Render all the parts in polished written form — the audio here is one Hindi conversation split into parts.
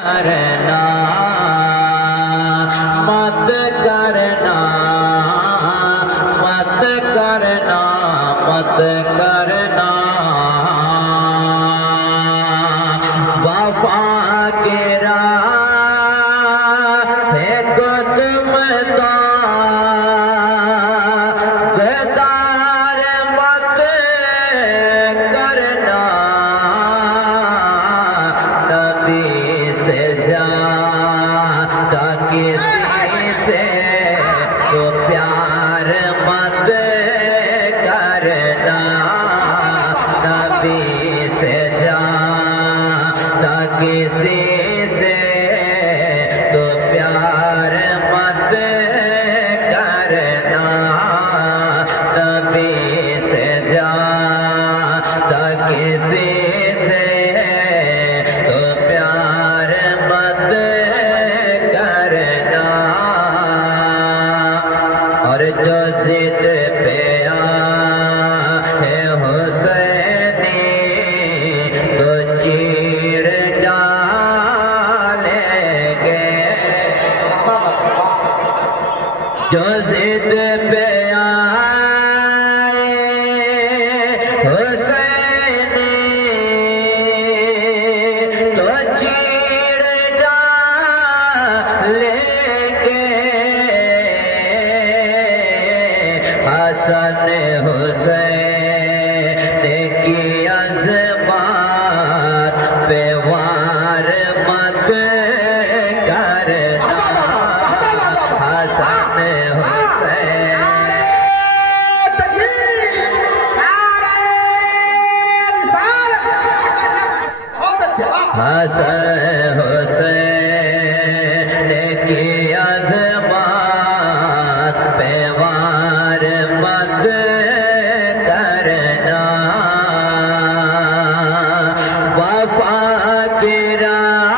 करना मत करना मत करना मत करना वफा के राह कदम दागदार मत करना नबी से ज्यादा किसी से तो प्यार मत करना नबी से ज्यादा किसी से तो प्यार मत करना नबी से ज्यादा किसी से तो प्यार मत करना और जो जिद पे है हुसैनी तो चीर डालेंगे जो जिद पे आए हुसैनी तो चीर डालेंगे हसन हुसैन की अज़मत पे वार मत करना हसन हुसैन हसन हुसैन की अज़मत पे वार मत करना वफा की राह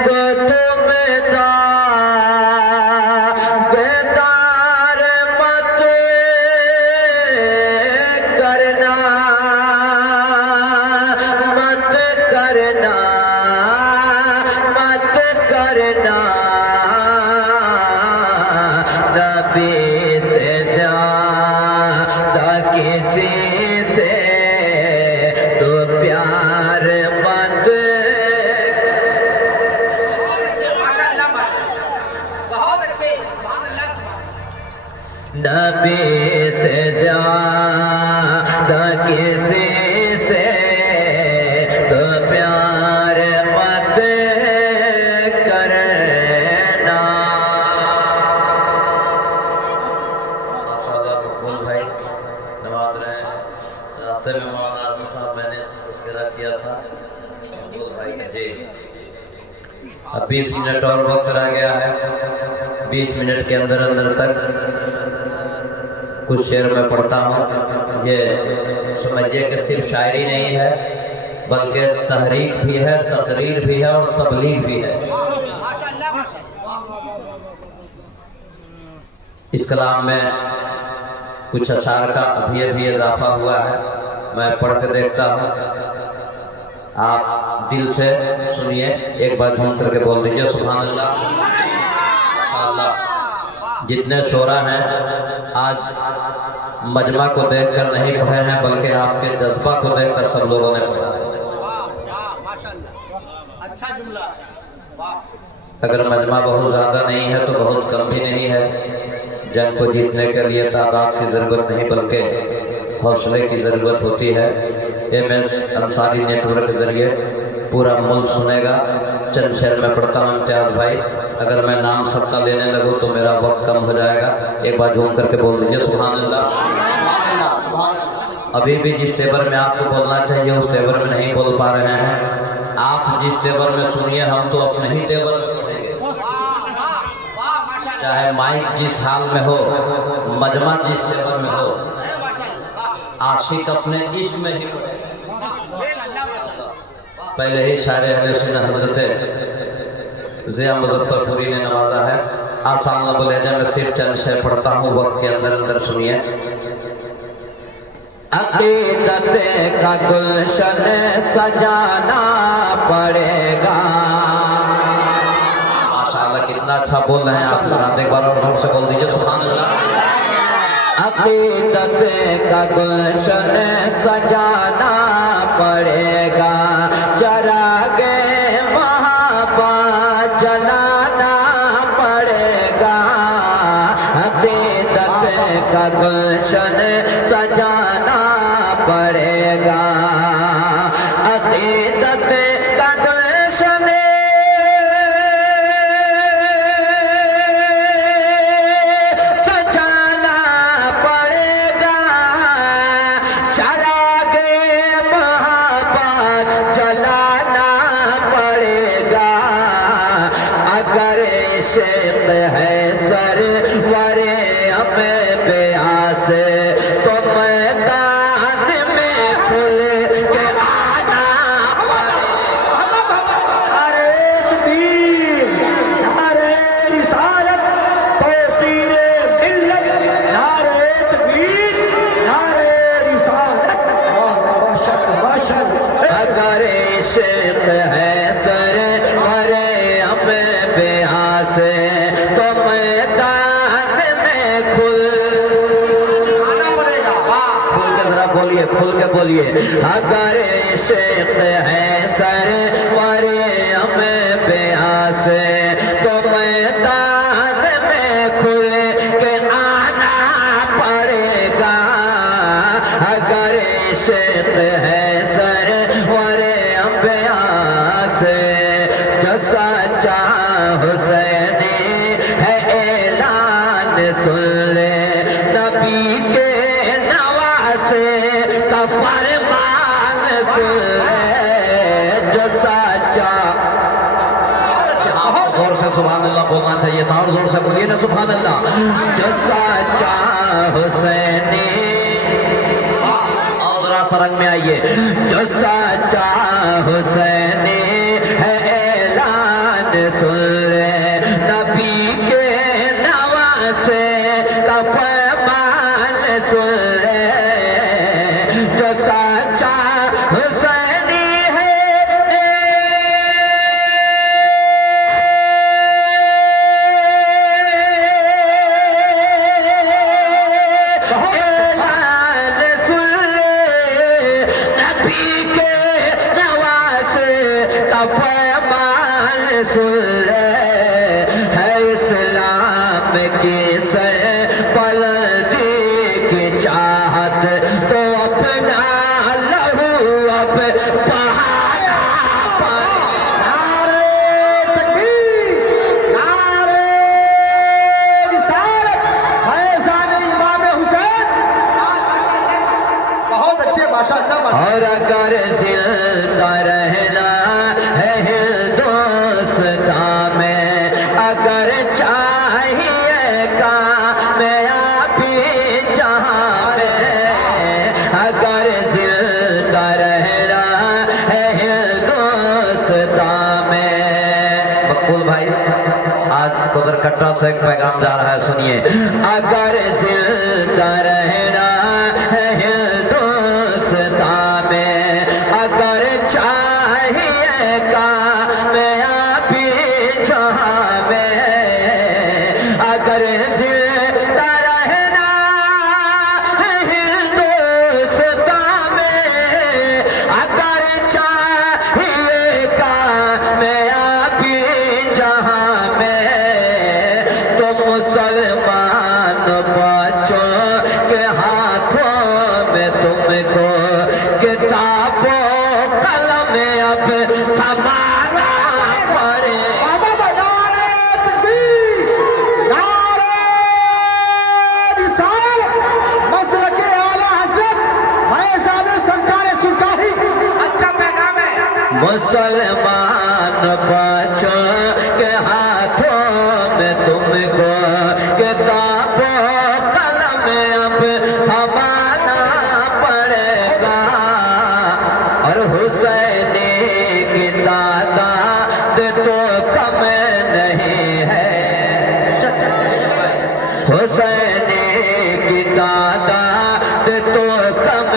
को तुम दागदार मत करना मत करना मत करना नबी से ज्यादा किसी से तो प्यार मत बहुत अच्छे नबी से ज्यादा किसी से तो प्यार मत करना मकबूल भाई नवाज रहे रास्ते में मौलाना आजम साहब मैंने तस्करा किया था मकबूल भाई का जी अब 20 मिनट और वक्त रह गया है 20 मिनट के अंदर अंदर तक कुछ शेर मैं पढ़ता हूँ ये समझिए कि सिर्फ शायरी नहीं है बल्कि तहरीक भी है तकरीर भी है और तबलीग भी है इस कलाम में कुछ अशार का अभी इजाफा हुआ है मैं पढ़ के देखता हूँ आप दिल से सुनिए एक बार झूम करके बोल दीजिए सुभान अल्लाह माशाअल्लाह जितने शोरा हैं आज मजमा को देखकर नहीं पढ़े हैं बल्कि आपके जज्बा को देखकर सब लोगों ने पढ़ा है अच्छा जुमला अगर मजमा बहुत ज़्यादा नहीं है तो बहुत कम भी नहीं है जंग को जीतने के लिए तादाद की ज़रूरत नहीं बल्कि हौसले की ज़रूरत होती है MS अंसारी नेटवर्क के ज़रिए पूरा मुल्क सुनेगा चंद शेर में पढ़ता हूँ इम्तियाज़ भाई अगर मैं नाम सबका लेने लगूँ तो मेरा वक्त कम हो जाएगा एक बार झूम करके बोल दीजिए सुभान अल्लाह अभी भी जिस टेबर में आपको बोलना चाहिए उस टेबर में नहीं बोल पा रहे हैं आप जिस टेबर में सुनिए हम तो अपने ही टेबर में पढ़ेंगे चाहे माइक जिस हाल में हो मजमा जिस टेबर में हो आशिक अपने इश्क में ही पहले ही शायर अहले सुन्नत हजरत ज़िया मुज़फ़्फ़रपुरी ने नवाजा है आसान लहजा में सिर्फ चंद शेर पढ़ता हूँ वक्त के अंदर अंदर सुनिए अकीदत का गुलशन सजाना पड़ेगा। माशाअल्लाह कितना अच्छा बोल रहे हैं आप लोग, एक बार और जोर से बोल दीजिए सुभान अल्लाह। अकीदत का गुलशन सजाना पड़ेगा, चरागे महाबत जलाना पड़ेगा। अकीदत का गुलशन सजाना पड़ेगा, अकीदत का गुलशन सजाना पड़ेगा, चरागे महाबत जलाना पड़ेगा। अगर इश्क है सरवरे हमें प्यास तो मैदान में खुल के आना पड़ेगा। नारे तकबीर, नारे रिसालत, तौकीरे मिल्लत, नारे तकबीर, नारे रिसालत। अगर इश्क है सरवरे हमें प्यास तो मैदान में खुल आना पड़ेगा। वाह खुल के जरा बोलिए, खुल के बोलिए। अगर इश्क है सरवरे हमें प्यास तो मैदान में खुल के आना पड़ेगा। अगर इश्क है सरवरे हमें प्यास जो सच्चा हुसैनी है ऐलान सुन ले, नबी के नवासे का फरमान सुन ले। जो सच्चा, आप जोर से सुभान अल्लाह बोलना चाहिए था, और जोर से बोलिए ना सुभान अल्लाह। जो सच्चा हुसैनी, और जरा सरंग में आइए। जो सच्चा हुसैनी है ऐलान सुन ले, नबी के नवासे का फरमान सुन ले। जो सच्चा हुसैनी है ऐलान सुन ले, नबी के नवासे का फरमान सुन ले। है इस्लाम की सरबलंदी की चाहत तो अपना लहू अब बहाना पड़ेगा। नारे तकबीर, नारे रिसालत, फैज़ान इमाम हुसैन। बहुत अच्छे माशाअल्लाह। और अगर जिंदा रहना है हिंदुस्तान में, अगर चाहिए कामयाबी जहां में, अगर जिंदा रहना है हिंदुस्तान में। मकबूल भाई आज कुदर कटरा से एक पैगाम जा रहा है, सुनिए। अगर जिंदा रहना है हिंदुस्तान में, अगर चाहिए कामयाबी जहां में, अगर जिंदा रहना है हिंदुस्तान में, अगर चाहिए कामयाबी जहां में, तो मुसलमान बच्चों के हाथों में तुमको किताबों कलम अब थमाना पड़ेगा। बाबा नारे तकबीर, नारे रिसालत, मसलके आला हज़रत फैज़ान सरकार सुल्तानी। अच्छा पैगाम है। मुसलमान बच्चों के हाथों में तुमको किताबों कलम अब थमाना पड़ेगा। और हुसैनी की तादाद तो कम नहीं है, हुसैनी की तादाद तो कम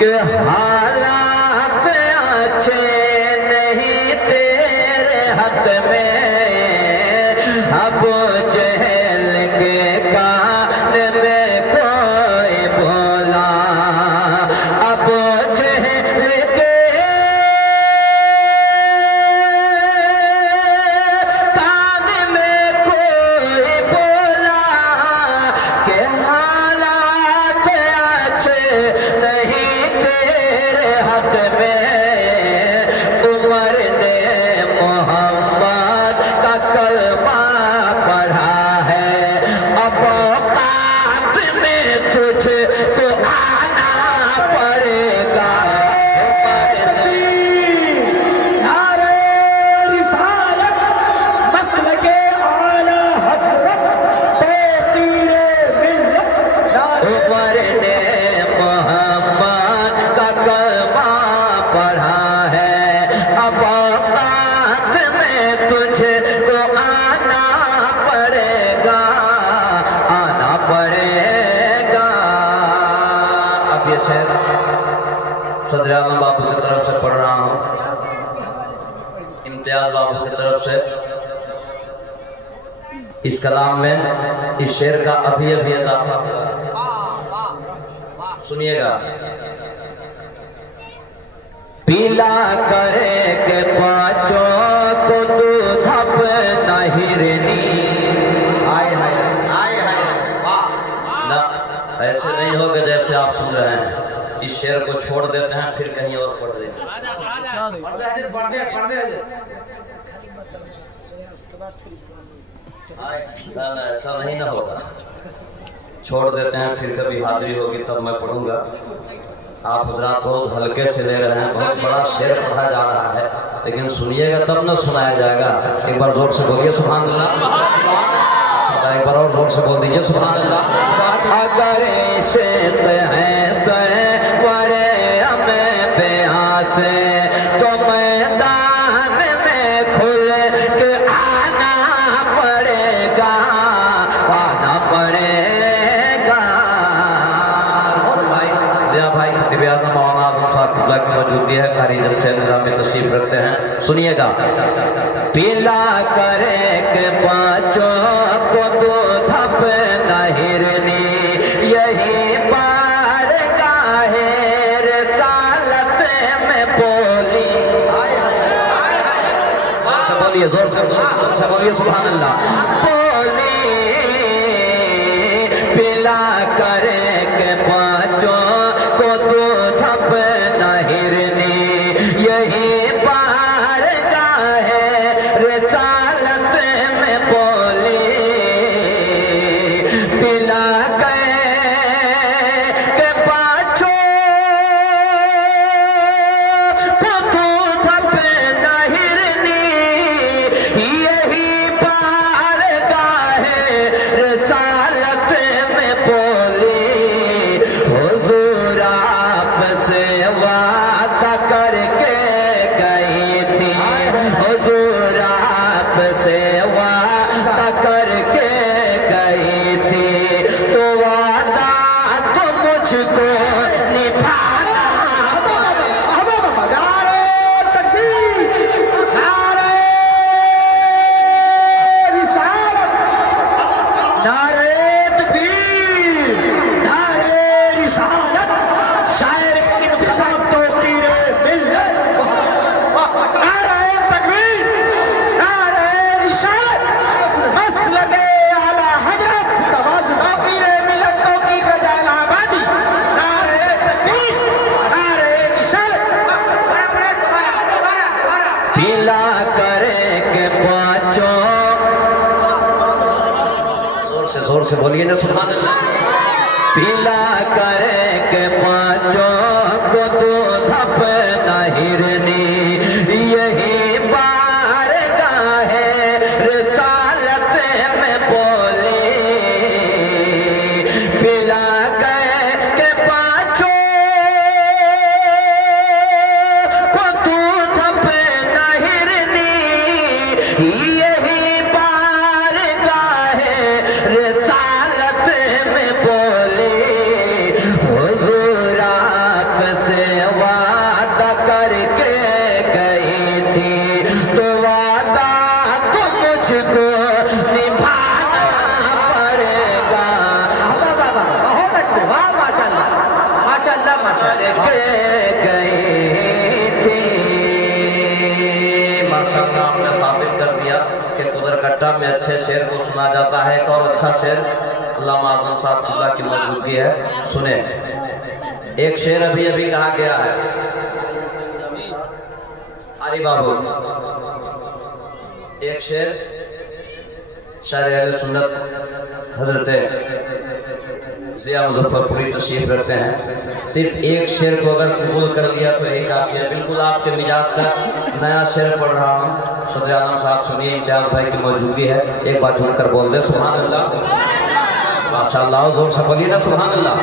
के हालात अच्छे नहीं तेरे हाथ में, अब जहल के कान में कोई बोला, अब जहल के कान में कोई बोला कि हालात अच्छे नहीं तेरे हाथ में। उमर ने मोहम्मद का कलमा पढ़ा है, अब औकात में तुझको आना पड़ेगा। उमर ने नारे रिसालत मसलके आला हजरत तौकीरे मिल्लत। नारे उमर ने मोहम्मद का कलमा पढ़ा है, अब औकात में तुझको आना पड़ेगा, आना पड़ेगा। अब ये शेर सदर आलम बाबू की तरफ से पढ़ रहा हूँ, इम्तियाज बाबू की तरफ से। इस कलाम में इस शेर का अभी अभी इजाफा हुआ है, सुनिएगा। पीला करे के पाँचों को दूध अपना हिरनी। हाय हाय हाय हाय वाह ना ऐसे नहीं होगा जैसे आप सुन रहे हैं। इस शेर को छोड़ देते हैं, फिर कहीं और पढ़ देंगे। पढ़ दे हाय ना ना ऐसा नहीं ना होगा, छोड़ देते हैं, फिर कभी हाजिरी होगी तब मैं पढ़ूंगा। आप हजरात बहुत हल्के से ले रहे हैं, बहुत बड़ा शेर पढ़ा जा रहा है, लेकिन सुनिएगा तब न सुनाया जाएगा। एक बार जोर से बोलिए सुभान अल्लाह, एक बार और जोर से बोल दीजिए सुभान अल्लाह। अगर इसे है सरवरे हमें प्यास तो मैदान में खुल के आना पड़ेगा, आना पड़ेगा। भाई खतीब आज़म मौलाना आज़म साहब की मौजूदगी है, कारी जमशेद निज़ाम में तशरीफ रखते हैं, सुनिएगा। पीला करे के पाँचों को दूध अपना हिरनी, यही पार गाहे रिसालत में बोली। जोर से बोलिए सुभान अल्लाह। बोली पीला करे के पाँचों को दूध अपना हिरनी, यही पार गाहे रिसालत में बोली। पीला के पाँचों को दूध अपना हिरनी, यही पार गाहे रिसालत में बोली। हुजूर आपसे वादा करके गई थी, हुजूर आपसे वादा करके गई थी, तो वादा तो मुझको निभाना पड़ेगा। नारे तकबीर, नारे रिसालत, नारे तकबीर, नारे रिसालत, शायर इंतखाब तौकीरे मिल्लत। नारे तकबीर, नारे रिसालत, मसलके आला हजरत तौकीरे मिल्लत, तौकीर रजा इलाहाबादी। नारे तकबीर, नारे रिसालत। पीला करे के पाँचों, जोर से बोलिए ना सुभान अल्लाह। पीला करे के पाँचों को दूध अपना हिरनी, यही बार गाहे रिसालत में बोली। पीला के पाँचों को दूध अपना हिरनी, यही बार गाहे रिसालत में बोली। हुजूर माशाल्लाह के गई थी। माशाअल्लाह आपने साबित कर दिया कि कुदरकट्टा में अच्छे शेर को सुना जाता है। एक और अच्छा शेर अल्लामा आज़म साहब अल्लाह की मौजूदगी है, सुने। एक शेर अभी अभी कहा गया है, अरे बाबू एक शेर शायर अहले सुन्नत हजरत ज़िया मुज़फ़्फ़रपुरी तशरीफ रखते हैं। सिर्फ एक शेर को अगर कबूल कर लिया तो एक काफ़ी है। बिल्कुल आपके मिजाज का नया शेर पढ़ रहा हूँ। सदर आलम साहब सुनिए, इम्तियाज़ भाई की मौजूदगी है, एक बार झूमकर बोल दे सुभान अल्लाह। माशाअल्लाह, जोर से बोलिए ना सुभान अल्लाह।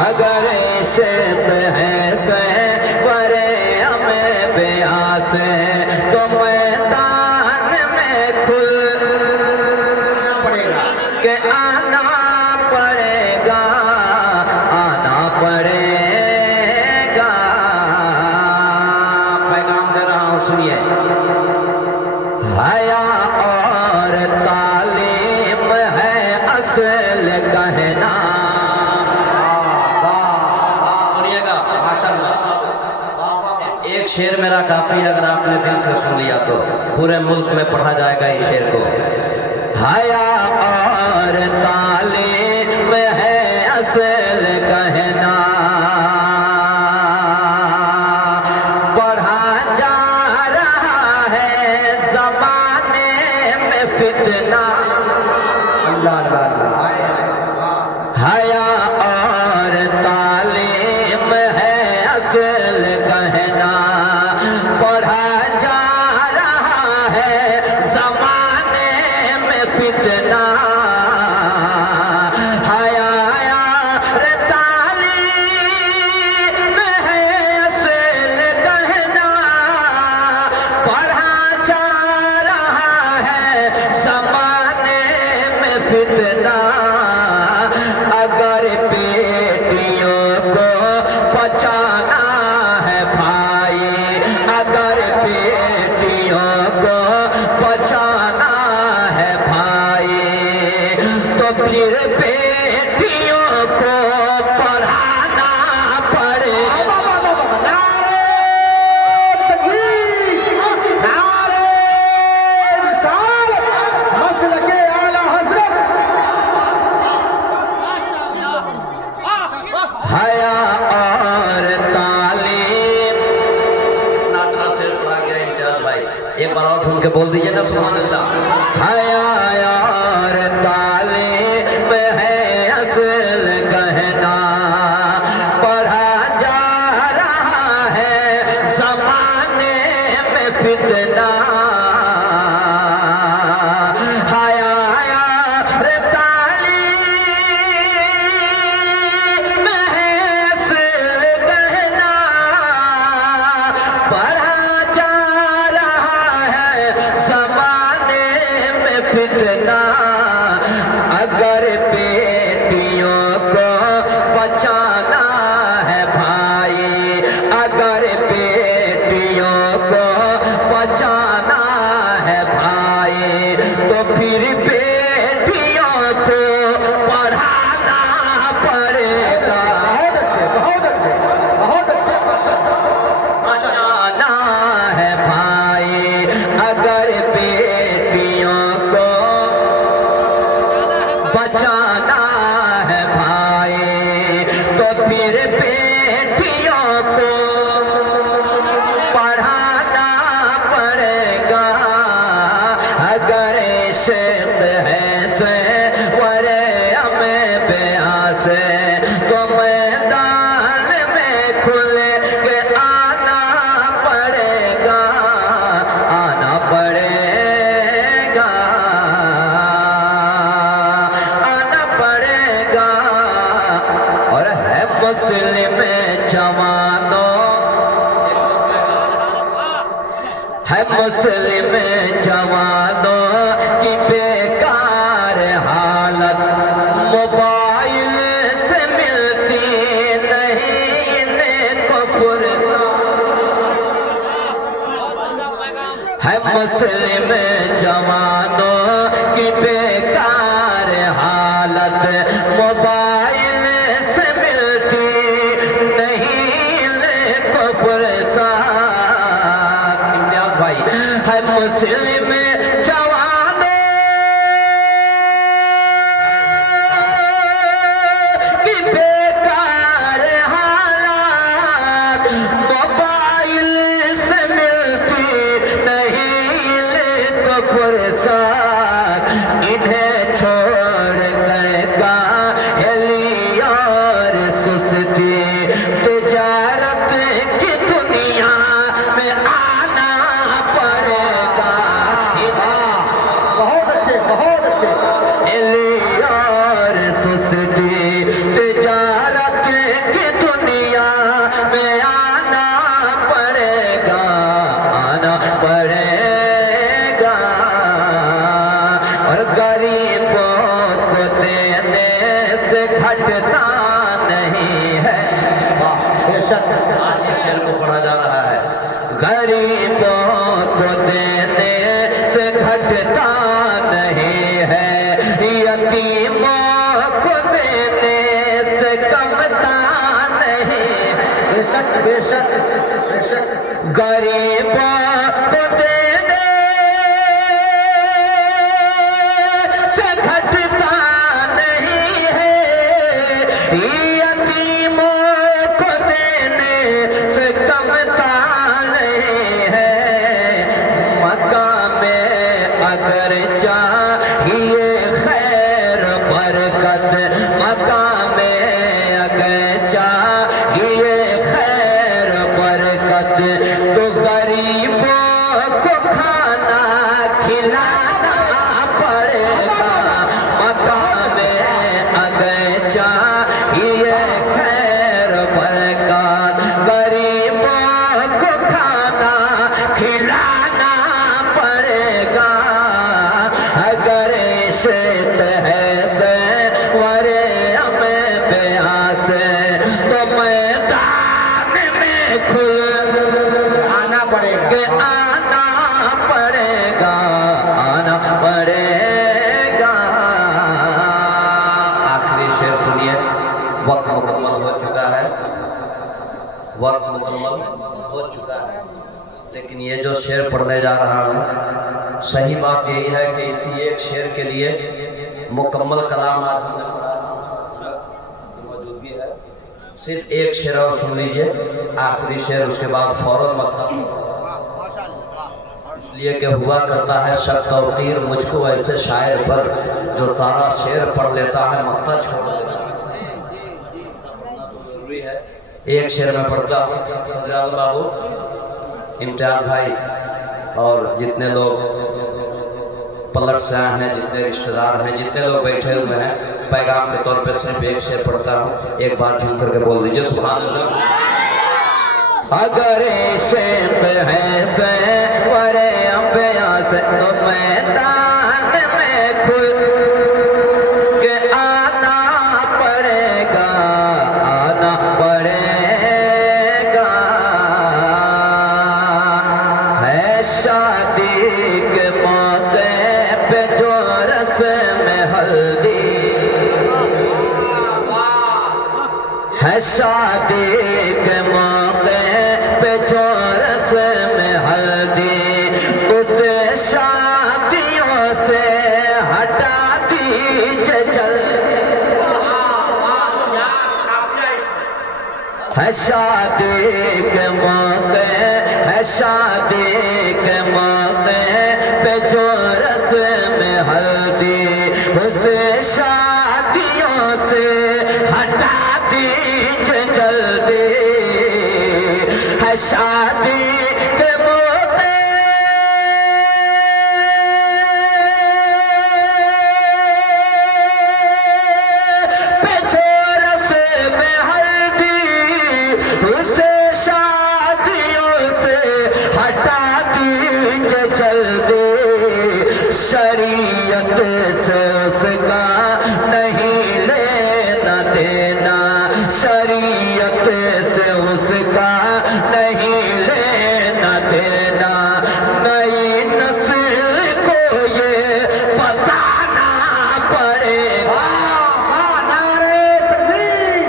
अगर इश्क़ है सहवरे हमें बेआस तो मैदान में खुल आना पड़ेगा। के आना पड़ेगा, आना पड़ेगा। पैगाम दे रहा हूँ, सुनिए। हया और तालीम है असल कहना। सुनिएगा, माशाल्लाह वाह वाह वाह। एक शेर मेरा काफ़ी है, अगर आपने दिल से सुन लिया तो पूरे मुल्क में पढ़ा जाएगा इस शेर को। हया और तालीम है असल कहना, पढ़ा जा रहा है ज़माने में फितना। अल्लाह अल्लाह अल्लाह हाय हाय वाह। हया और तालीम है असल कहना, पढ़ा जा रहा है ज़माने में फितना। हया और तालीम है असल कहना, पढ़ा जा रहा है ज़माने में फितना। अगर बेटियों को बचाना है भाई, अगर बेटियों को बचाना है भाई, तो फिर बेटियों को पढ़ाना पड़ेगा। नारे तकबीर, नारे रिसालत, मसलके आला हज़रत। हया और तालीम। इतना अच्छा शेर पढ़ा गया इम्तियाज़ भाई, एक बार और सुन के बोल दीजिए ना सुभान अल्लाह। हया और तालीम है असल कहना, पढ़ा जा रहा है ज़माने में फितना। हया और तालीम है असल कहना, पढ़ा जा रहा है ज़माने में फितना। अगर बेटियों को बचाना है भाई, अगर बेटियों को बचाना है भाई, तो फिर बेटियों को पढ़ाना पड़ेगा। बहुत अच्छे बहुत अच्छे बहुत अच्छे माशाल्लाह माशाल्लाह। बचाना है भाई, अगर बेटियों को बचाना है भाई, तो फिर बेटियों को पढ़ाना पड़ेगा। अगर इश्क़ है सहवरे हमें बेआस तो मैदान में खुल के आना पड़ेगा, आना पड़ेगा, आना पड़ेगा। और है मुस्लिम जवानों, है मुस्लिम जवानों की बेकार हालत, मोबाइल से मिलती नहीं इनको फुर्सत। है मुस्लिम जवानों की बेकार हालत, मोबाइल से मिलती नहीं मुस्लिम जवानों की बेकार हालात, मोबाइल से मिलती नहीं तो फुर्सत, इन्हें छोड़ कर काहली और सुस्ती, तिजारत की दुनिया में आना पड़ेगा। बहुत अच्छे, बहुत अच्छे। काहली और सुस्ती, तिजारत की दुनिया में आना पड़ेगा, आना पड़ेगा। और गरीबों को देने से घटता नहीं है। वाह, बेशक। आज इस शेर को पढ़ा जा रहा है। गरीबों को देने से घटता नहीं है, यतीमों को देने से कमता नहीं है। बेशक, बेशक, बेशक। गरीबों को देने से घटता नहीं है, यतीमों को देने से कमता नहीं है। मकाम में अगर चाहिए खैर बरकत, मकाम में अगर चाहिए खैर बरकत, तो गरीबों को खाना खिलाना पड़ेगा। मकाम में अगर चाहिए खैर बरकत, गरीबों को खाना खिलाना पड़ेगा। अगर शेत है से वरे हमें प्यास, तो मैदान में खुल आना पड़ेगा। के आना पड़ेगा, आना पड़ेगा। आखिरी शेर सुनिए। वक्त मुकम्मल हो चुका है, वक्त मुकम्मल हो चुका है, लेकिन ये जो शेर पढ़ने जा रहा हूँ, सही बात यही है कि इसी एक शेर के लिए मुकम्मल कलाम आज हमने पढ़ा की मौजूदगी है। सिर्फ एक शेर और सुन लीजिए, आखिरी शेर, उसके बाद फौरन मक्तब। इसलिए कि हुआ करता है शक और तीर मुझको ऐसे शायर पर, जो सारा शेर पढ़ लेता है मक्ता छोड़ देता है। तो जरूरी है एक शेर में पढ़ता हूँ। फजलाल बाबू, इम्तियाज भाई और जितने लोग पलट से आए हैं, जितने रिश्तेदार हैं, जितने लोग बैठे हुए हैं, पैगाम के तौर पे सिर्फ एक शेर पढ़ता हूँ। एक बार झूम करके बोल दीजिए सुभान अल्लाह। अगर शेत है से वरे अभ्यास, तो मैदान में खुल के आना पड़ेगा, आना पड़ेगा। है शादी के मौके पे जो रस्म हल्दी, है शादी के मौके पे जो रस्म हल्दी, उसे शादियों से हटा दीजिए चल। है शादी के मौके, है शादी के मौके पे जो रस्म हल्दी, उसे शादियों से हटा दीजिए जल्दी। है शादी के मौके पे जो रस्म हल्दी, उसे शादियों से हटा दीजिए जल्दी। शरीयत से उसका नहीं लेना देना, शरीयत से उसका नहीं लेना देना। नई नस्ल को ये बताना पड़ेगा। नारे तकबीर,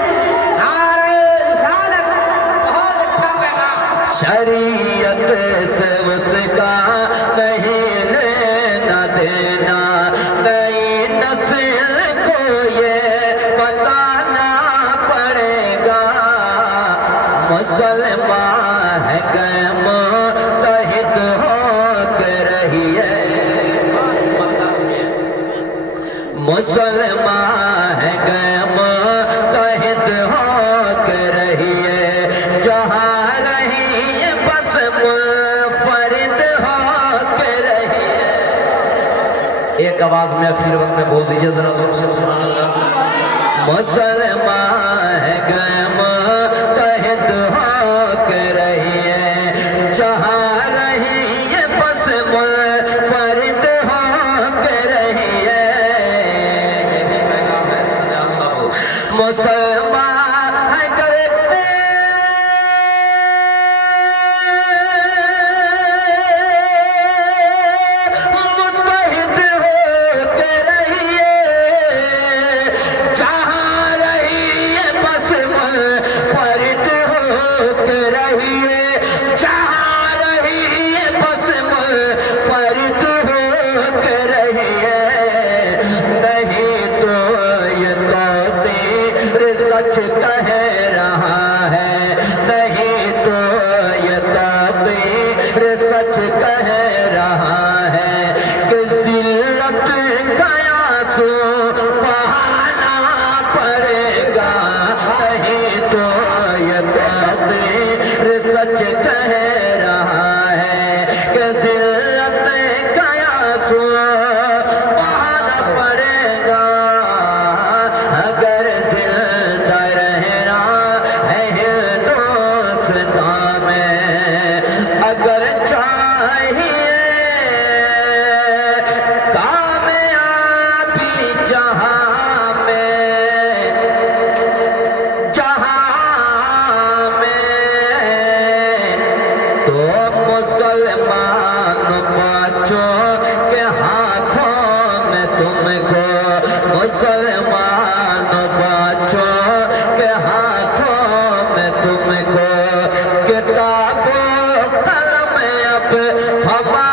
नारे रिसालत। बहुत अच्छा पैगाम। शरीयत से उसका नहीं मुसलमान है गए मुत्तहिद होकर रहिए। मुसलमान है गए मुत्तहिद होकर रहिए। जहाँ रहिए बस मुनफरिद होकर रहिए। एक आवाज में आखिर वक्त में बोल दीजिए जरा जोर से सुभान अल्लाह। मुसलमान है गए मुत्तहिद होकर रहिए। जहाँ रहिए बस मुनफरिद होकर रहिए। ये भी पैगाम है सजाम बाबू। मुसलमान है करते मुत्तहिद होकर रहिए। जहाँ रहिए बस मुनफरिद होकर रहिए। जहाँ रहिए बस मुनफरिद होकर रहिए। नहीं तो ये तो तेरे सच कह रहा है। नहीं तो ये तो तेरे सच कह रहा है कि जिल्लत का आंसू बहाना पड़ेगा। नहीं तो ये तो तेरे सच कह रहा है कि जिल्लत का आंसू बहाना पड़ेगा। अगर जिंदा रहना है हिंदुस्तान में, अगर चाहिए कामयाबी जहां में, तो मुसलमान बच्चों के हाथों में तुमको, मुसलमान बच्चों के हाथों में तुमको किताबों कलम अब थमा